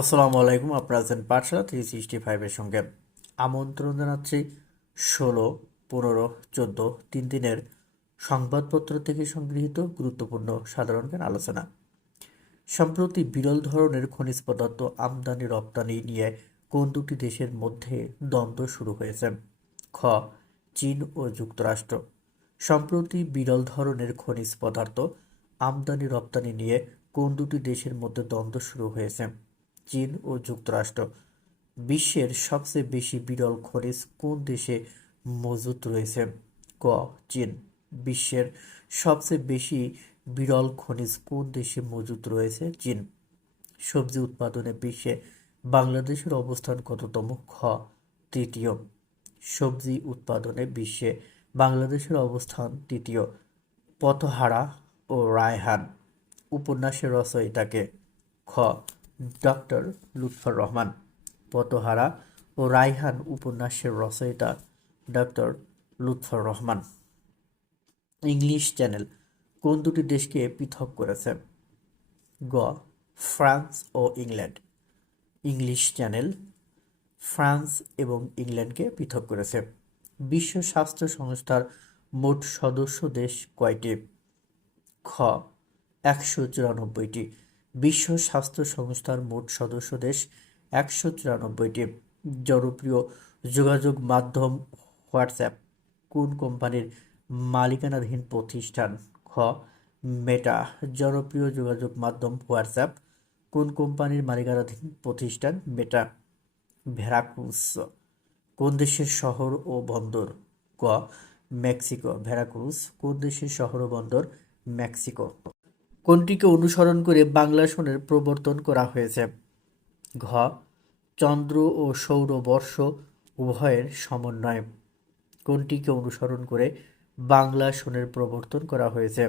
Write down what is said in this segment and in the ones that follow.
আসসালামু আলাইকুম, আপনারা আছেন পাঠশালা থ্রি সিক্সটি ফাইভের সঙ্গে। আমন্ত্রণ জানাচ্ছি ষোলো, পনেরো, চোদ্দ, তিন দিনের সংবাদপত্র থেকে সংগৃহীত গুরুত্বপূর্ণ সাধারণ জ্ঞান আলোচনা। সম্প্রতি বিরল ধরনের খনিজ পদার্থ আমদানি, রপ্তানি নিয়ে কোন দুটি দেশের মধ্যে দ্বন্দ্ব শুরু হয়েছে? খ, চীন ও যুক্তরাষ্ট্র। সম্প্রতি বিরল ধরনের খনিজ পদার্থ আমদানি, রপ্তানি নিয়ে কোন দুটি দেশের মধ্যে দ্বন্দ্ব শুরু হয়েছে? চীন ও যুক্তরাষ্ট্র। বিশ্বের সবচেয়ে বেশি বিরল খনিজ কোন দেশে মজুত রয়েছে? ক. চীন। বিশ্বের সবচেয়ে বেশি বিরল খনিজ কোন দেশে মজুত রয়েছে? চীন। সবজি উৎপাদনে বিশ্বে বাংলাদেশের অবস্থান কততম? খ. তৃতীয়। সবজি উৎপাদনে বিশ্বে বাংলাদেশের অবস্থান তৃতীয়। পথহারা ও রায়হান। উপন্যাসের রচয়িতাকে। খ. ডক্টর লুৎফর রহমান, পতহারা ও রায়হান উপন্যাসের রচয়িতা doctor Lutfar Rahman. English Channel কোন দুটি দেশকে পৃথক করেছে? গ, ফ্রান্স ও ইংল্যান্ড। ইংলিশ চ্যানেল ফ্রান্স এবং ইংল্যান্ডকে পৃথক করেছে। বিশ্ব স্বাস্থ্য সংস্থার মোট সদস্য দেশ কয়টি? খ, একশো চুরানব্বইটি। বিশ্ব স্বাস্থ্য সংস্থার মোট সদস্য দেশ একশো চুরানব্বইটি জনপ্রিয় যোগাযোগ মাধ্যম হোয়াটসঅ্যাপ, কোন কোম্পানির মালিকানাধীন প্রতিষ্ঠান? খ, মেটা। জনপ্রিয় যোগাযোগ মাধ্যম হোয়াটসঅ্যাপ, কোন কোম্পানির মালিকানাধীন প্রতিষ্ঠান? মেটা। ভেরাক্রুজ কোন দেশের শহর ও বন্দর? ক, মেক্সিকো। ভেরাক্রুজ কোন দেশের শহর ও বন্দর? মেক্সিকো। কোনটিকে অনুসরণ করে বাংলা সনের প্রবর্তন করা হয়েছে? ঘ. চন্দ্র ও সৌরবর্ষ উভয়ের সমন্বয়। কোনটিকে অনুসরণ করে বাংলা সনের প্রবর্তন করা হয়েছে?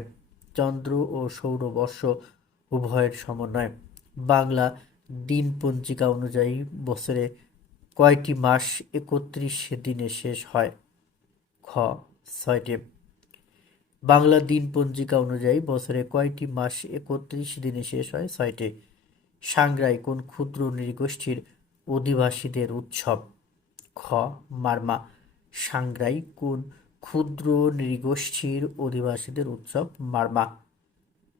চন্দ্র ও সৌরবর্ষ উভয়ের সমন্বয়। বাংলা দিন পঞ্জিকা অনুযায়ী বছরে কয়টি মাস একত্রিশ দিনে শেষ হয়? খ. ছয়টি। বাংলা দিন পঞ্জিকা অনুযায়ী বছরে কয়টি মাস একত্রিশ দিনে শেষ হয়? ছয়টি। সাংগ্রাই কোন ক্ষুদ্র নৃগোষ্ঠীর অধিবাসীদের উৎসব? খ. মারমা। সাংগ্রাই কোন ক্ষুদ্র নৃগোষ্ঠীর অধিবাসীদের উৎসব? Marma.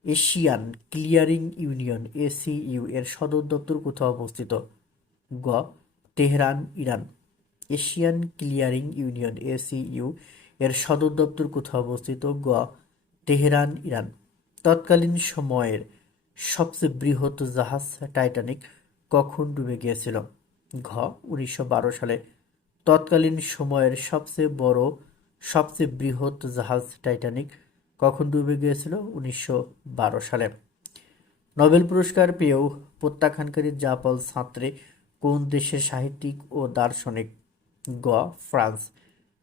Asian Clearing Union, ACU, এর সদর দপ্তর কোথাও অবস্থিত? গ. Tehran, Iran. Asian Clearing Union, ACU এর সদর দপ্তর কোথাও অবস্থিত? গ, তেহরান, ইরান। তৎকালীন সময়ের সবচেয়ে বৃহৎ জাহাজ টাইটানিক কখন ডুবে গিয়েছিল? ঘ, উনিশশো বারো সালে। তৎকালীন সময়ের সবচেয়ে বড়, সবচেয়ে বৃহৎ জাহাজ টাইটানিক কখন ডুবে গিয়েছিল? উনিশশো বারো সালে। নোবেল পুরস্কার পেয়েও প্রত্যাখ্যানকারী জাপাল ছাত্রে কোন দেশের সাহিত্যিক ও দার্শনিক? গ, ফ্রান্স।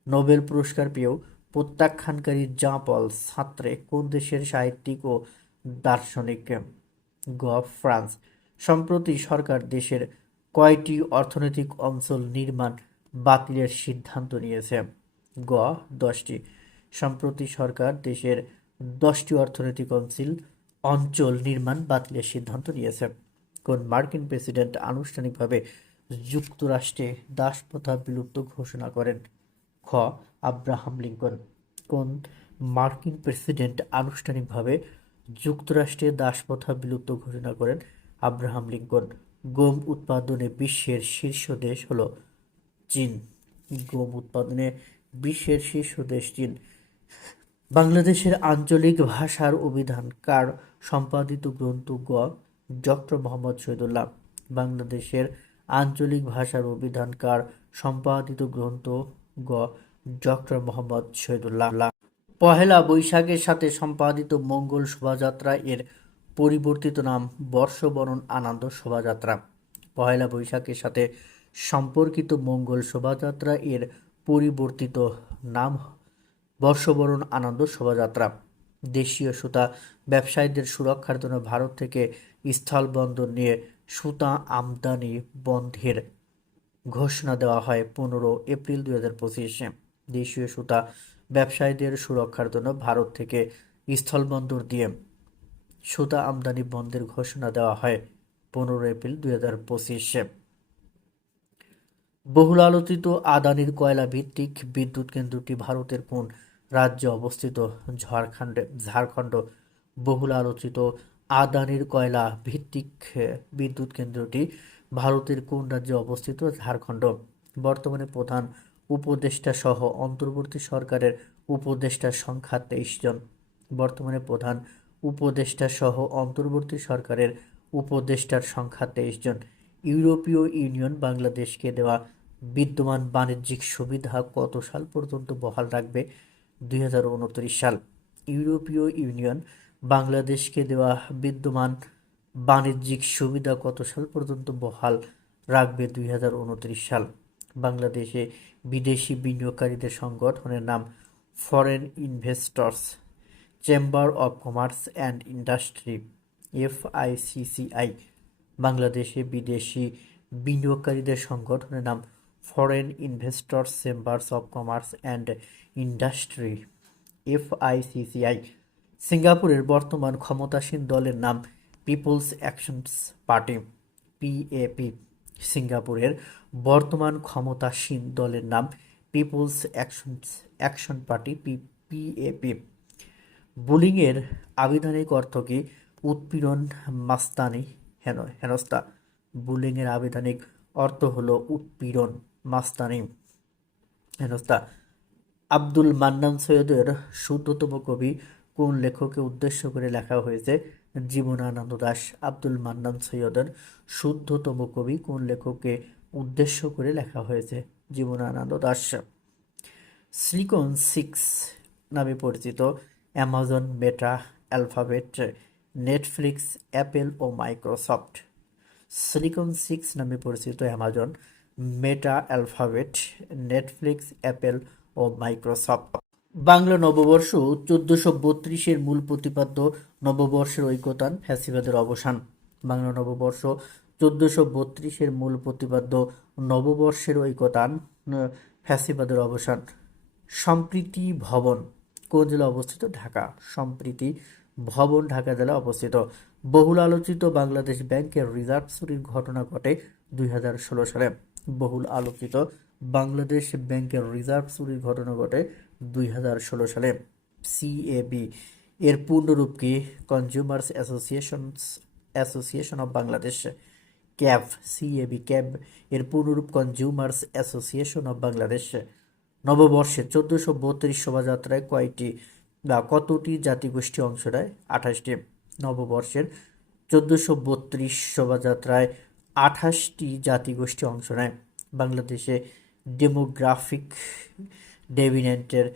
নোবেল পুরস্কার পেয়েও প্রত্যাখ্যানকারী জাঁ পল ছাত্রে কোন দেশের সাহিত্যিক ও দার্শনিক? গ. ফ্রান্স। সম্প্রতি সরকার দেশের কয়টি অর্থনৈতিক অঞ্চল নির্মাণ বাতিলের সিদ্ধান্ত নিয়েছে। গ. দশটি। সম্প্রতি সরকার দেশের দশটি অর্থনৈতিক অঞ্চল অঞ্চল নির্মাণ বাতিলের সিদ্ধান্ত নিয়েছে। কোন মার্কিন প্রেসিডেন্ট আনুষ্ঠানিকভাবে যুক্তরাষ্ট্রে দাসপ্রথা বিলুপ্ত ঘোষণা করেন? Abraham Lincoln. কোন? মার্কিন প্রেসিডেন্ট আনুষ্ঠানিকভাবে যুক্তরাষ্ট্রে দাসপ্রথা বিলুপ্ত ঘোষণা করেন আব্রাহাম লিঙ্কন। গম উৎপাদনে বিশ্বের শীর্ষ দেশ হলো চীন। গম উৎপাদনে বিশ্বের শীর্ষ দেশ চীন। বাংলাদেশের আঞ্চলিক ভাষার অভিধান কার? সম্পাদিত গ্রন্থ গ, ডক্টর মোহাম্মদ শহীদুল্লাহ। বাংলাদেশের আঞ্চলিক ভাষার অভিধান কার? সম্পাদিত গ্রন্থ গ ডক্টর মোহাম্মদ শহীদুল্লাহ। পহেলা বৈশাখের সাথে সম্পাদিত মঙ্গল শোভাযাত্রা এর পরিবর্তিত নাম বর্ষবরণ আনন্দ শোভাযাত্রা। পহেলা বৈশাখের সাথে সম্পর্কিত মঙ্গল শোভাযাত্রা এর পরিবর্তিত নাম বর্ষবরণ আনন্দ শোভাযাত্রা। দেশীয় সুতা ব্যবসায়ীদের সুরক্ষার জন্য ভারত থেকে স্থলবন্দর নিয়ে সুতা আমদানি বন্ধের ঘোষণা দেওয়া হয় পনেরো এপ্রিল দুই হাজার পঁচিশে। দেশীয় সুতা ব্যবসায়ীদের সুরক্ষার জন্য ভারত থেকে স্থলবন্দর দিয়ে সুতা আমদানি বন্ধের ঘোষণা দেওয়া হয় পনেরো এপ্রিল দুই হাজার পঁচিশে। বহুল আলোচিত আদানির কয়লা ভিত্তিক বিদ্যুৎ কেন্দ্রটি ভারতের কোন রাজ্যে অবস্থিত? ঝাড়খণ্ডে। ঝাড়খণ্ড। বহুল আলোচিত আদানির কয়লা ভিত্তিক বিদ্যুৎ কেন্দ্রটি ভারতের কোন রাজ্যে অবস্থিত? ঝাড়খণ্ড। বর্তমানে প্রধান উপদেষ্টা সহ অন্তর্বর্তী সরকারের উপদেষ্টার সংখ্যা তেইশ জন। বর্তমানে প্রধান উপদেষ্টা সহ অন্তর্বর্তী সরকারের উপদেষ্টার সংখ্যা তেইশ জন। ইউরোপীয় ইউনিয়ন বাংলাদেশকে দেওয়া বিদ্যমান বাণিজ্যিক সুবিধা কত সাল পর্যন্ত বহাল রাখবে? দুই হাজার উনত্রিশ সাল। ইউরোপীয় ইউনিয়ন বাংলাদেশকে দেওয়া বিদ্যমান বাণিজ্যিক সুবিধা কত সাল পর্যন্ত বহাল রাখবে? দুই হাজার উনত্রিশ সাল। বাংলাদেশে বিদেশি বিনিয়োগকারীদের সংগঠনের নাম Foreign Investors Chamber of Commerce and Industry FICCI বাংলাদেশে বিদেশি বিনিয়োগকারীদের সংগঠনের নাম Foreign Investors Chambers of Commerce and Industry FICCI সিঙ্গাপুরের বর্তমান ক্ষমতাসীন দলের নাম পিপলস অ্যাকশনস পার্টি পিএপি সিঙ্গাপুরের বর্তমান ক্ষমতাসীন দলের নাম People's Action Action Party PAP বুলিংয়ের আবিধানিক অর্থ কি? উৎপীড়ন, মাস্তানি, হেন হেনস্তা বুলিংয়ের আবিধানিক অর্থ হলো উৎপীড়ন, মাস্তানি হেনস্তা আব্দুল মান্নান সৈয়দের শুদ্ধতম কবি কোন লেখককে উদ্দেশ্য করে লেখা হয়েছে? জীবনানন্দ দাস। আব্দুল মান্নান সৈয়দের শুদ্ধতম কবি কোন লেখককে উদ্দেশ্য করে লেখা হয়েছে জীবনানন্দ দাস। সিলিকন সিক্স নামে পরিচিত Amazon Meta Alphabet, Netflix, Apple ও মাইক্রোসফট। সিলিকন সিক্স নামে পরিচিত Amazon Meta Alphabet, Netflix, Apple ও মাইক্রোসফট। বাংলা নববর্ষ চোদ্দশো বত্রিশের মূল প্রতিপাদ্য নববর্ষের ঐকতান ফ্যাসিবাদের অবসান। বাংলা নববর্ষ চোদ্দশো বত্রিশের মূল প্রতিপাদ্য নববর্ষের ঐকতান ফ্যাসিবাদের অবসান। সম্প্রীতি ভবন, কোন জেলা অবস্থিত? ঢাকা। সম্প্রীতি ভবন, ঢাকা জেলা অবস্থিত। বহুল আলোচিত বাংলাদেশ ব্যাংকের রিজার্ভ চুরির ঘটনা ঘটে দুই হাজার ষোলো সালে। বহুল আলোচিত বাংলাদেশ ব্যাংকের রিজার্ভ চুরির ঘটনা ঘটে দুই হাজার ষোলো সালে। সিএবি এর পূর্ণরূপ কি? Consumers association association of Bangladesh CAB CAB CAB এর পূর্ণরূপ কনজিউমার্স অ্যাসোসিয়েশন অব বাংলাদেশ নববর্ষে চোদ্দোশো বত্রিশ শোভাযাত্রায় কয়টি বা কতটি জাতিগোষ্ঠী অংশ নেয়? আঠাশটি। নববর্ষের চোদ্দোশো বত্রিশ শোভাযাত্রায় আঠাশটি জাতিগোষ্ঠী অংশ নেয়। বাংলাদেশে ডেমোগ্রাফিক ডেভিনেন্টের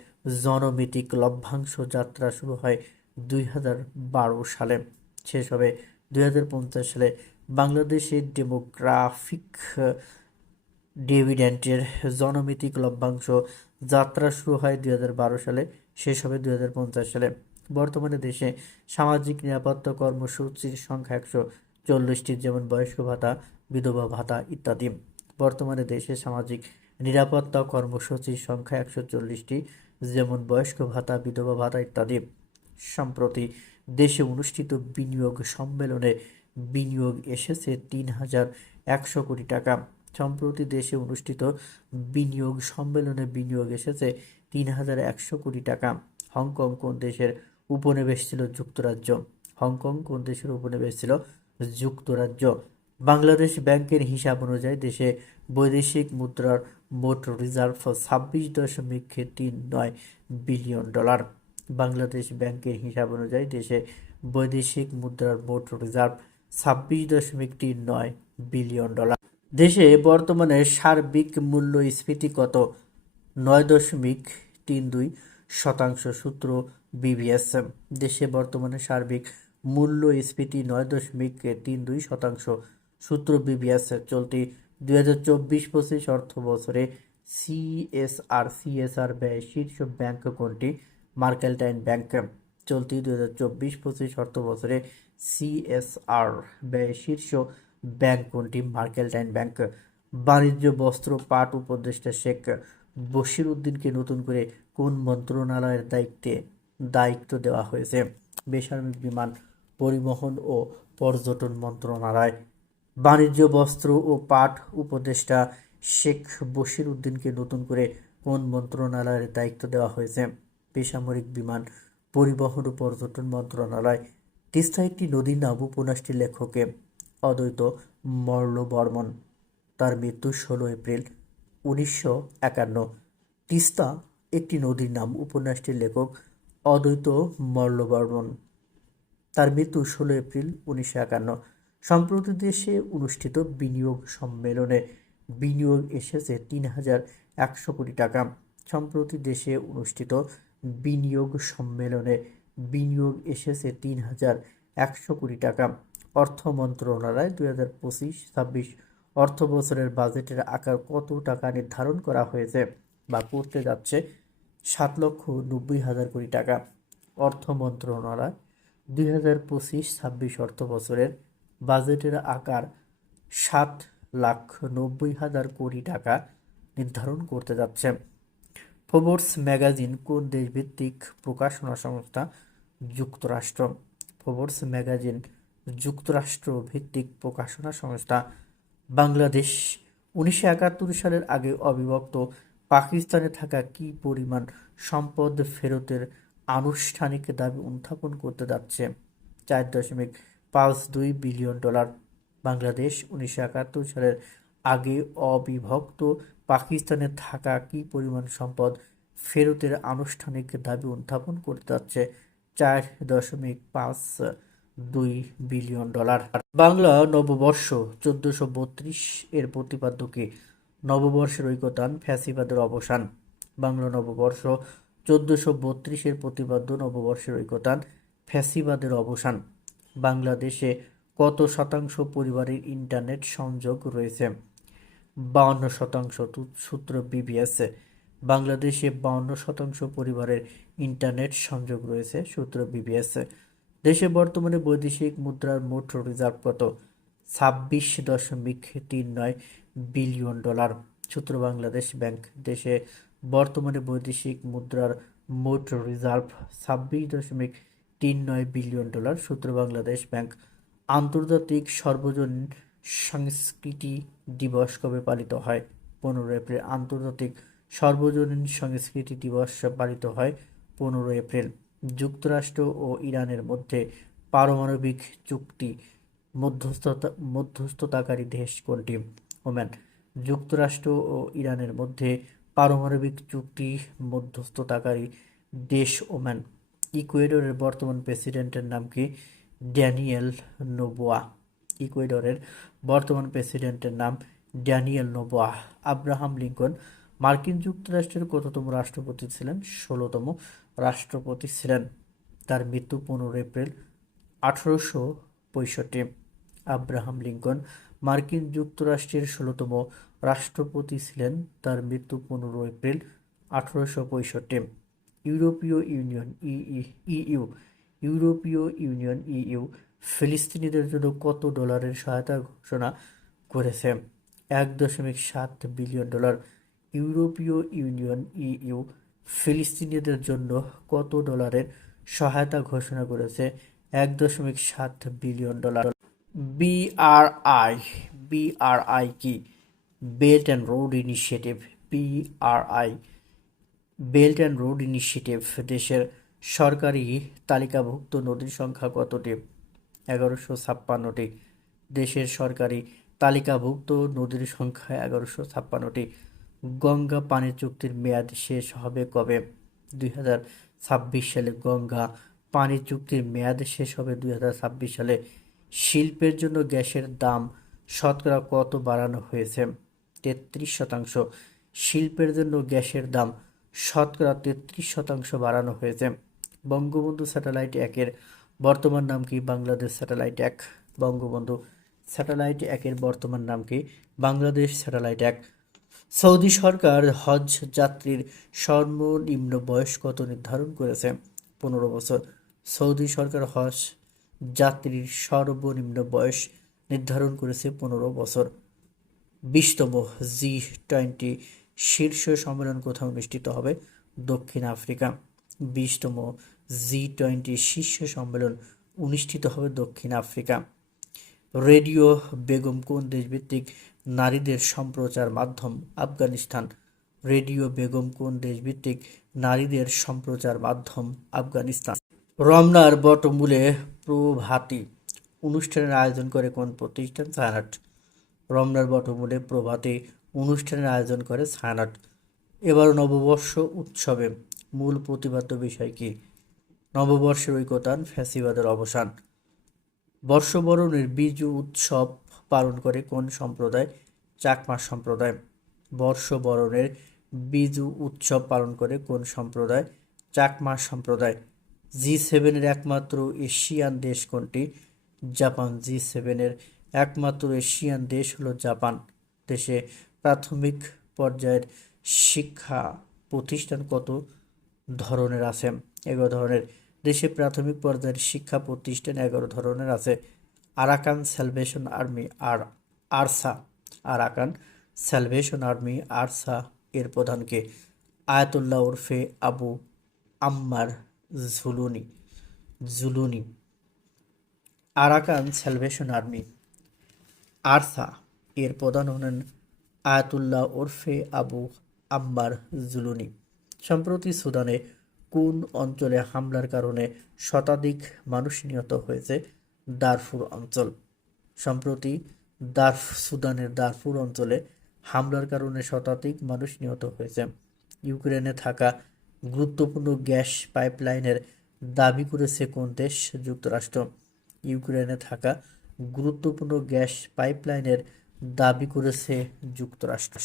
জনমিতিক লভ্যাংশ যাত্রা শুরু হয় দুই হাজার বারো সালে। শেষ হবে দুই হাজার পঞ্চাশ সালে বাংলাদেশের ডেমোগ্রাফিক ডিভিডেন্টের জনমিতিক লভ্যাংশ যাত্রা শুরু হয় দুই হাজার বারো সালে, শেষ হবে দুই হাজার পঞ্চাশ সালে। বর্তমানে দেশে সামাজিক নিরাপত্তা কর্মসূচির সংখ্যা একশো চল্লিশটি, যেমন বয়স্ক ভাতা, বিধবা ভাতা ইত্যাদি। বর্তমানে দেশে সামাজিক নিরাপত্তা কর্মসূচির সংখ্যা একশো চল্লিশটি, যেমন বয়স্ক ভাতা, বিধবা ভাতা ইত্যাদি। সম্প্রতি দেশে অনুষ্ঠিত বিনিয়োগ সম্মেলনে বিনিয়োগ এসেছে তিন হাজার একশো কোটি টাকা। সম্প্রতি দেশে অনুষ্ঠিত বিনিয়োগ সম্মেলনে বিনিয়োগ এসেছে তিন হাজার একশো কোটি টাকা। হংকং কোন দেশের উপনিবেশ ছিল যুক্তরাজ্য? হংকং কোন দেশের উপনিবেশ ছিল যুক্তরাজ্য? বাংলাদেশ ব্যাংকের হিসাব অনুযায়ী দেশে বৈদেশিক মুদ্রার মোট রিজার্ভ ছাব্বিশ দশমিক তিন নয় বিলিয়ন ডলার। বাংলাদেশ ব্যাংকের হিসাব অনুযায়ী দেশে বৈদেশিক মুদ্রার মোট রিজার্ভ ছাব্বিশ দশমিক তিন নয় বিলিয়ন ডলার। দেশে বর্তমানে সার্বিক মূল্যস্ফীতি কত? নয় দশমিক তিন দুই শতাংশ সূত্র বিবিএস দেশে বর্তমানে সার্বিক মূল্যস্ফীতি নয় দশমিক তিন দুই শতাংশ সূত্র বিবিএস চলতি দুই হাজার চব্বিশ পঁচিশ অর্থ বছরে সিএসআর সিএসআর ব্যয় শীর্ষ ব্যাংক কোনটি? Mercantile Bank. চলতি দুই হাজার চব্বিশ পঁচিশ অর্থ বছরে সিএসআর ব্যয় শীর্ষ ব্যাংক কোনটি? Mercantile Bank. বাণিজ্য, বস্ত্র, পাট উপদেষ্টা শেখ বশির উদ্দিনকে নতুন করে কোন মন্ত্রণালয়ের দায়িত্বে দায়িত্ব দেওয়া হয়েছে? বেসামরিক বিমান পরিবহন ও পর্যটন মন্ত্রণালয়। বাণিজ্য, বস্ত্র ও পাট উপদেষ্টা শেখ বশির উদ্দিনকে নতুন করে কোন মন্ত্রণালয়ের দায়িত্ব দেওয়া হয়েছে? বেসামরিক বিমান পরিবহন ও পর্যটন মন্ত্রণালয়। তিস্তা একটি নদীর নাম উপন্যাসটির লেখকে অদ্বৈত মল্ল বর্মন তার মৃত্যু ষোলো এপ্রিল উনিশশো একান্ন। তিস্তা একটি নদীর নাম উপন্যাসটির লেখক অদ্বৈত মল্লবর্মন তার মৃত্যু ষোলো এপ্রিল উনিশশো একান্ন। সম্প্রতি দেশে অনুষ্ঠিত বিনিয়োগ সম্মেলনে বিনিয়োগ এসেছে তিন হাজার একশো কোটি টাকা। সম্প্রতি দেশে অনুষ্ঠিত বিনিয়োগ সম্মেলনে বিনিয়োগ এসেছে তিন হাজার একশো কোটি টাকা। অর্থ মন্ত্রণালয় দুই হাজার পঁচিশ ছাব্বিশ অর্থ বছরের বাজেটের আকার কত টাকা নির্ধারণ করা হয়েছে বা করতে যাচ্ছে সাত লক্ষ নব্বই হাজার কোটি টাকা। অর্থ মন্ত্রণালয় দুই হাজার পঁচিশ ছাব্বিশ অর্থ বছরের বাজেটের আকার সাত লাখ নব্বই হাজার কোটি টাকা নির্ধারণ করতে যাচ্ছে। ফোর্বস ম্যাগাজিন কোন দেশভিত্তিক প্রকাশনা সংস্থা যুক্তরাষ্ট্র ফোর্বস ম্যাগাজিন যুক্তরাষ্ট্র ভিত্তিক প্রকাশনা সংস্থা বাংলাদেশ উনিশশো একাত্তর সালের আগে অবিভক্ত পাকিস্তানে থাকা কী পরিমাণ সম্পদ ফেরতের আনুষ্ঠানিক দাবি উত্থাপন করতে যাচ্ছে? চার দশমিক পাঁচ দুই বিলিয়ন ডলার। বাংলাদেশ উনিশশো একাত্তর সালের আগে অবিভক্ত পাকিস্তানে থাকা কী পরিমাণ সম্পদ ফেরতের আনুষ্ঠানিক দাবি উত্থাপন করতে যাচ্ছে? চার দশমিক পাঁচ দুই বিলিয়ন ডলার। বাংলা নববর্ষ চোদ্দশো বত্রিশ এর প্রতিপাদ্য কি নববর্ষের ঐকতান, ফ্যাসিবাদের অবসান। বাংলা নববর্ষ চোদ্দশো বত্রিশের প্রতিপাদ্য নববর্ষের ঐকতান, ফ্যাসিবাদের অবসান। বাংলাদেশে কত শতাংশ পরিবারের ইন্টারনেট সংযোগ রয়েছে? বাউন্ন শতাংশ সূত্র বিবিএস। বাংলাদেশে বাউন্ন শতাংশ পরিবারের ইন্টারনেট সংযোগ রয়েছে, সূত্র বিবিএস দেশে বর্তমানে বৈদেশিক মুদ্রার মোট রিজার্ভ কত? ছাব্বিশ দশমিক তিন নয় বিলিয়ন ডলার। সূত্র বাংলাদেশ ব্যাংক, দেশে বর্তমানে বৈদেশিক মুদ্রার মোট রিজার্ভ ছাব্বিশ দশমিক তিন নয় বিলিয়ন ডলার, সূত্র বাংলাদেশ ব্যাংক। আন্তর্জাতিক সর্বজনীন সংস্কৃতি দিবস কবে পালিত হয়? পনেরো এপ্রিল, আন্তর্জাতিক সর্বজনীন সংস্কৃতি দিবস পালিত হয় পনেরো এপ্রিল। যুক্তরাষ্ট্র ও ইরানের মধ্যে পারমাণবিক চুক্তি মধ্যস্থতা, মধ্যস্থতাকারী দেশ কোনটি? ওম্যান যুক্তরাষ্ট্র ও ইরানের মধ্যে পারমাণবিক চুক্তি মধ্যস্থতাকারী দেশ ওম্যান ইকুয়েডরের বর্তমান প্রেসিডেন্টের নাম কি? Daniel Noboa. ইকুয়েডরের বর্তমান প্রেসিডেন্টের নাম ড্যানিয়েল নোবোয়া। আব্রাহাম লিঙ্কন মার্কিন যুক্তরাষ্ট্রের কততম রাষ্ট্রপতি ছিলেন, ষোলোতম রাষ্ট্রপতি ছিলেন। তার মৃত্যু পনেরো এপ্রিল আঠারোশো পঁয়ষট্টি। আব্রাহাম লিঙ্কন মার্কিন যুক্তরাষ্ট্রের ষোলোতম রাষ্ট্রপতি ছিলেন, তার মৃত্যু পনেরো এপ্রিল আঠারোশো পঁয়ষট্টি। ইউরোপীয় ইউনিয়ন ইইউ ইউরোপীয় ইউনিয়ন ইইউ ফিলিস্তিনিদের জন্য কত ডলারের সহায়তা ঘোষণা করেছে? এক দশমিক সাত বিলিয়ন ডলার। ইউরোপীয় ইউনিয়ন ইইউ ফিলিস্তিনিদের জন্য কত ডলারের সহায়তা ঘোষণা করেছে? এক দশমিক সাত বিলিয়ন ডলার। বিআরআই বিআরআই কি? Belt and Road Initiative, BRI. Belt and Road Initiative, দেশের সরকারি তালিকাভুক্ত নদীর সংখ্যা কতটি? এগারোশো ছাপ্পান্নটি। দেশের সরকারি তালিকাভুক্ত নদীর সংখ্যা এগারোশো ছাপ্পান্নটি। গঙ্গা পানি চুক্তির মেয়াদ শেষ হবে কবে? দুই হাজার ছাব্বিশ সালে গঙ্গা পানি চুক্তির মেয়াদ শেষ হবে দুই হাজার ছাব্বিশ সালে। শিল্পের জন্য গ্যাসের দাম শতকরা কত বাড়ানো হয়েছে? তেত্রিশ শতাংশ। শিল্পের জন্য গ্যাসের দাম শতকরা তেত্রিশ শতাংশ বাড়ানো হয়েছে। বঙ্গবন্ধু স্যাটেলাইট একের বর্তমান নাম কি? বাংলাদেশ স্যাটেলাইট এক। বঙ্গবন্ধু স্যাটেলাইট একের বর্তমান নাম কি? বাংলাদেশ স্যাটেলাইট এক। সৌদি সরকার হজ যাত্রীর সর্বনিম্ন বয়স কত নির্ধারণ করেছে? পনেরো বছর। সৌদি সরকার হজ যাত্রীর সর্বনিম্ন বয়স নির্ধারণ করেছে পনেরো বছর। বিশতম জি টোয়েন্টি শীর্ষ সম্মেলন কোথায় অনুষ্ঠিত হবে? দক্ষিণ আফ্রিকা। বিশতম জি টোয়েন্টি শীর্ষ সম্মেলন অনুষ্ঠিত হবে দক্ষিণ আফ্রিকা। রেডিও বেগম কোন দেশভিত্তিক নারীদের সম্প্রচার মাধ্যম? আফগানিস্তান। রেডিও বেগম কোন দেশভিত্তিক নারীদের সম্প্রচার মাধ্যম? আফগানিস্তান। রমনার বটমূলে প্রভাতী। অনুষ্ঠানের আয়োজন করে কোন প্রতিষ্ঠান? ছায়ানট রমনার বটমূলে প্রভাতী অনুষ্ঠানের আয়োজন করে ছায়ানট এবার নববর্ষ উৎসবে। মূল প্রতিপাদ্য বিষয় কি? নববর্ষের ঐকতান, ফ্যাসিবাদের অবসান। বর্ষবরণের বীজ উৎসব পালন করে কোন সম্প্রদায়? চাকমা সম্প্রদায়। বর্ষবরণের বীজ উৎসব পালন করে কোন সম্প্রদায়? চাকমা সম্প্রদায়। জি সেভেনের একমাত্র এশিয়ান দেশ কোনটি? জাপান। জি সেভেনের একমাত্র এশিয়ান দেশ হলো জাপান। দেশে প্রাথমিক পর্যায়ের শিক্ষা প্রতিষ্ঠান কত ধরনের আছে? এগারো ধরনের দেশে প্রাথমিক পর্যায়ের শিক্ষা প্রতিষ্ঠান এগারো ধরনের আছে। আরাকান স্যালভেশন আর্মি আর ARSA. Arakan Salvation Army, ARSA এর প্রধানকে আয়াতুল্লাহ ওরফে আবু আম্মার ঝুলুনি জুলুনি। আরাকান স্যালভেশন আর্মি, আরসা এর প্রধান হলেন আয়াতুল্লাহ ওরফে আবু আম্মার জুলুনি। সম্প্রতি সুদানে কোন অঞ্চলে হামলার কারণে শতাধিক মানুষ নিহত হয়েছে? দারফুর অঞ্চল। সম্প্রতি দারফ সুদানের দারফুর অঞ্চলে হামলার কারণে শতাধিক মানুষ নিহত হয়েছে। ইউক্রেনে থাকা গুরুত্বপূর্ণ গ্যাস পাইপলাইনের দাবি করেছে কোন দেশ যুক্তরাষ্ট্র? ইউক্রেনে থাকা গুরুত্বপূর্ণ গ্যাস পাইপলাইনের দাবি করেছে যুক্তরাষ্ট্র।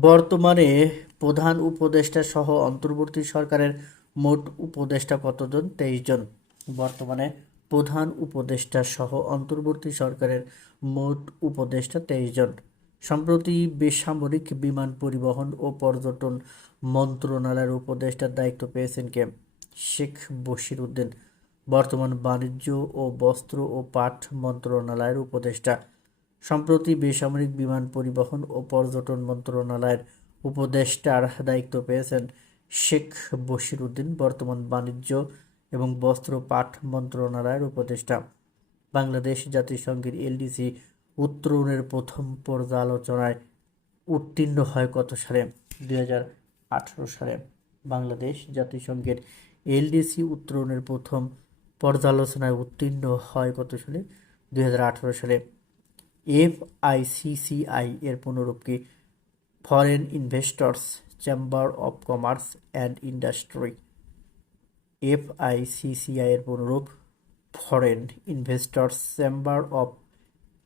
বর্তমানে প্রধান উপদেষ্টা সহ অন্তর্বর্তী সরকারের মোট উপদেষ্টা কতজন? তেইশ জন বর্তমানে প্রধান উপদেষ্টা সহ অন্তর্বর্তী সরকারের মোট উপদেষ্টা তেইশ জন সম্প্রতি বেসামরিক বিমান পরিবহন ও পর্যটন মন্ত্রণালয়ের উপদেষ্টার দায়িত্ব পেয়েছেন কে? শেখ বশির উদ্দিন। বর্তমান বাণিজ্য ও বস্ত্র ও পাট মন্ত্রণালয়ের উপদেষ্টা। সম্প্রতি বেসামরিক বিমান পরিবহন ও পর্যটন মন্ত্রণালয়ের উপদেষ্টার দায়িত্ব পেয়েছেন শেখ বশির উদ্দিন বর্তমান বাণিজ্য এবং বস্ত্র পাঠ মন্ত্রণালয়ের উপদেষ্টা। বাংলাদেশ জাতিসংঘের এলডিসি উত্তরণের প্রথম পর্যালোচনায় উত্তীর্ণ হয় কত সালে? দুই হাজার আঠারো সালে। বাংলাদেশ জাতিসংঘের এলডিসি উত্তরণের প্রথম পর্যালোচনায় উত্তীর্ণ হয় কত সালে? দুই হাজার আঠারো সালে। এফআইসিসিআই এর পুনরূপ কি Foreign Investors Chamber of Commerce and Industry FICCI এর পুনরূপ Foreign Investors Chamber of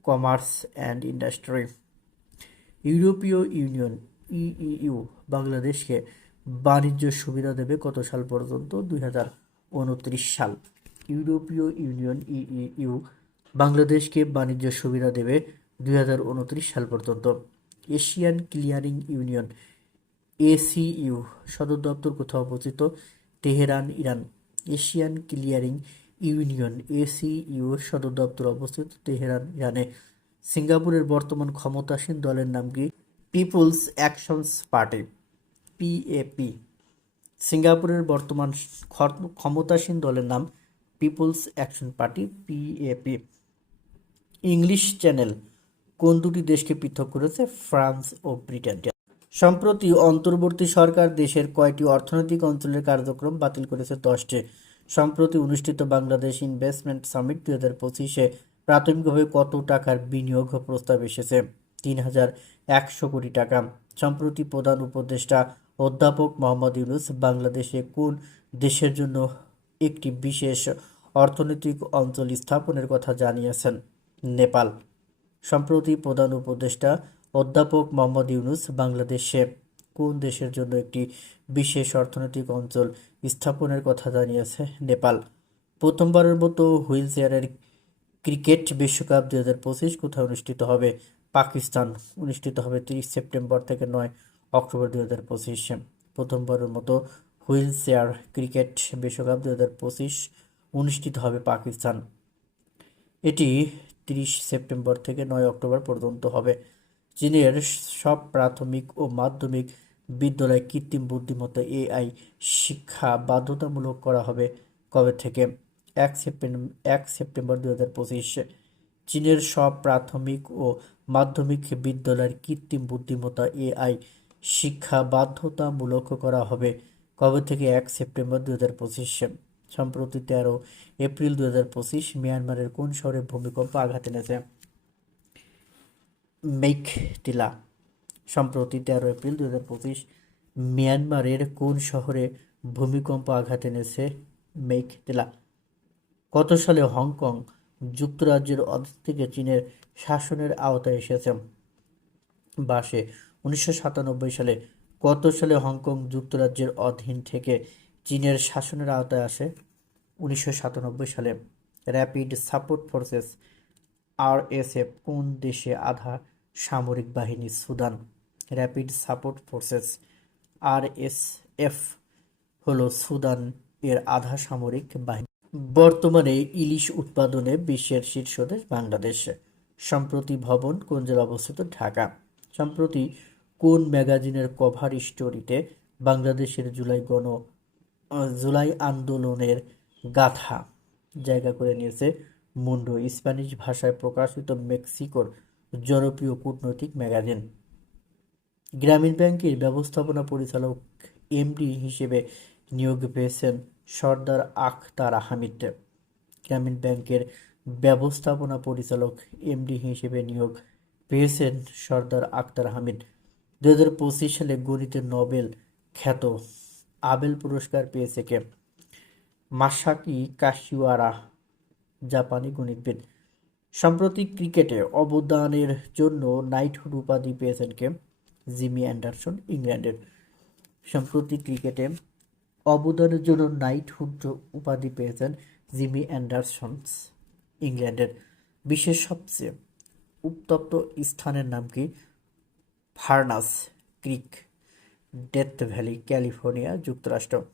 Commerce and Industry ইউরোপীয় ইউনিয়ন ইইউ বাংলাদেশকে বাণিজ্য সুবিধা দেবে কত সাল পর্যন্ত? দুই হাজার উনত্রিশ সাল। ইউরোপীয় ইউনিয়ন ইইউ বাংলাদেশকে বাণিজ্য সুবিধা দেবে দুই হাজার উনত্রিশ সাল পর্যন্ত। এশিয়ান ক্লিয়ারিং ইউনিয়ন এসিইউ, সদর দপ্তর কোথাও অবস্থিত? Tehran, Iran. Asian Clearing Union, এসিইউর সদর দপ্তর অবস্থিত তেহরান, ইরানে। সিঙ্গাপুরের বর্তমান ক্ষমতাসীন দলের নাম কি? People's Actions Party, PAP. সিঙ্গাপুরের বর্তমান ক্ষমতাসীন দলের নাম People's Action Party, PAP. English Channel, কোন দুটি দেশকে পৃথক করেছে? ফ্রান্স ও ব্রিটেন। সম্প্রতি অন্তর্বর্তী সরকার দেশের কয়টি অর্থনৈতিক অঞ্চলের কার্যক্রম বাতিল করেছে দশটি। সম্প্রতি অনুষ্ঠিত বাংলাদেশ ইনভেস্টমেন্ট সামিট দুই হাজার পঁচিশে প্রাথমিকভাবে কত টাকার বিনিয়োগ প্রস্তাব এসেছে? তিন হাজার একশো কোটি টাকা। সম্প্রতি প্রধান উপদেষ্টা অধ্যাপক মোহাম্মদ ইউনুস বাংলাদেশে কোন দেশের জন্য একটি বিশেষ অর্থনৈতিক অঞ্চল স্থাপনের কথা জানিয়েছেন? নেপাল। সম্প্রতি প্রধান উপদেষ্টা অধ্যাপক মোহাম্মদ ইউনুস বাংলাদেশে কোন দেশের জন্য একটি বিশেষ অর্থনৈতিক অঞ্চল স্থাপনের কথা জানিয়েছে নেপাল? প্রথমবারের মতো হুইল চেয়ারের ক্রিকেট বিশ্বকাপ দুই হাজার পঁচিশ কোথায় অনুষ্ঠিত হবে? পাকিস্তান, অনুষ্ঠিত হবে তিরিশ সেপ্টেম্বর থেকে নয় অক্টোবর দুই হাজার পঁচিশে। প্রথমবারের মতো হুইল চেয়ার ক্রিকেট বিশ্বকাপ দুই হাজার পঁচিশ অনুষ্ঠিত হবে পাকিস্তান। এটি তিরিশ সেপ্টেম্বর থেকে নয় অক্টোবর পর্যন্ত হবে। চীনের সব প্রাথমিক ও মাধ্যমিক বিদ্যালয়ে কৃত্রিম বুদ্ধিমত্তা এআই শিক্ষা বাধ্যতামূলক করা হবে কবে থেকে? এক সেপ্টেম্বর এক সেপ্টেম্বর দু হাজার পঁচিশে। চীনের সব প্রাথমিক ও মাধ্যমিক বিদ্যালয়ের কৃত্রিম বুদ্ধিমত্তা এআই শিক্ষা বাধ্যতামূলক করা হবে কবে থেকে? এক সেপ্টেম্বর দু হাজার পঁচিশ। সম্প্রতি তেরো এপ্রিল দু হাজার পঁচিশ মিয়ানমারের কোন শহরে ভূমিকম্প আঘাত এনেছে? মেঘটিলা সম্প্রতি তেরো এপ্রিল দু হাজার পঁচিশ মিয়ানমারের কোন শহরে ভূমিকম্প আঘাত এনেছে মেক টিলা? কত সালে হংকং যুক্তরাজ্যের অধীন থেকে চীনের শাসনের আওতায় এসেছে? বাসে উনিশশো সাতানব্বই সালে কত সালে হংকং যুক্তরাজ্যের অধীন থেকে চীনের শাসনের আওতায় আসে? উনিশশো সাতানব্বই সালে র্যাপিড সাপোর্ট ফোর্সেস আরএসএফ কোন দেশে আধা সামরিক বাহিনী Sudan Rapid Support Forces RSF হলো সুদান এর আধা সামরিক বাহিনী। বর্তমানে ইলিশ উৎপাদনে বিশ্বের শীর্ষ দেশ বাংলাদেশ। সম্প্রতি ভবন কোন জেলা অবস্থিত ঢাকা। সম্প্রতি কোন ম্যাগাজিনের কভার স্টোরিতে বাংলাদেশের জুলাই গণ, জুলাই আন্দোলনের গাথা জায়গা করে নিয়েছে মুন্ডো। স্প্যানিশ ভাষায় প্রকাশিত মেক্সিকোর জনপ্রিয় কূটনৈতিক ম্যাগাজিন। গ্রামীণ ব্যাংকের ব্যবস্থাপনা পরিচালক এমডি হিসেবে নিয়োগ পেয়েছেন সর্দার আখতার হামিদ। গ্রামীণ ব্যাংকের ব্যবস্থাপনা পরিচালক এমডি হিসেবে নিয়োগ পেয়েছেন সর্দার আখতার হামিদ। দু হাজার পঁচিশ সালে গণিতের নোবেল খ্যাত আবেল পুরস্কার পেয়েছে কে? মাসাকি কাশিওয়ারা, জাপানি গণিতবিদ। সম্প্রতি ক্রিকেটে অবদানের জন্য নাইটহুড উপাধি পেয়েছেন কে? জিমি অ্যান্ডারসন, ইংল্যান্ডের। সম্প্রতি ক্রিকেটে অবদানের জন্য নাইটহুড উপাধি পেয়েছেন জিমি অ্যান্ডারসন, ইংল্যান্ডের। বিশ্বের সবচেয়ে উত্তপ্ত স্থানের নাম কি? Furnace, Creek, Death Valley, California, যুক্তরাষ্ট্র।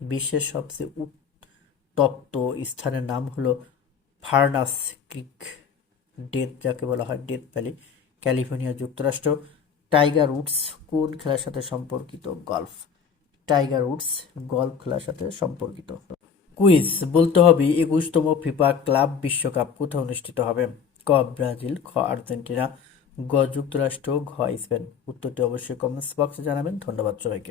বিশ্বের সবচেয়ে উত্তপ্ত স্থানের নাম হলো ফার্নাস ক্রিক ডেথ যাকে বলা হয়, ডেথ ভ্যালি, ক্যালিফোর্নিয়া যুক্তরাষ্ট্র। টাইগার উডস কোন খেলার সাথে সম্পর্কিত? গলফ। টাইগার উডস গলফ খেলার সাথে সম্পর্কিত। কুইজ। বলতে হবে, একুশতম ফিফা ক্লাব বিশ্বকাপ কোথায় অনুষ্ঠিত হবে? ক, ব্রাজিল, খ, আর্জেন্টিনা, গ, যুক্তরাষ্ট্র ঘ স্পেন। উত্তরটি অবশ্যই কমেন্টস বক্সে জানাবেন। ধন্যবাদ সবাইকে।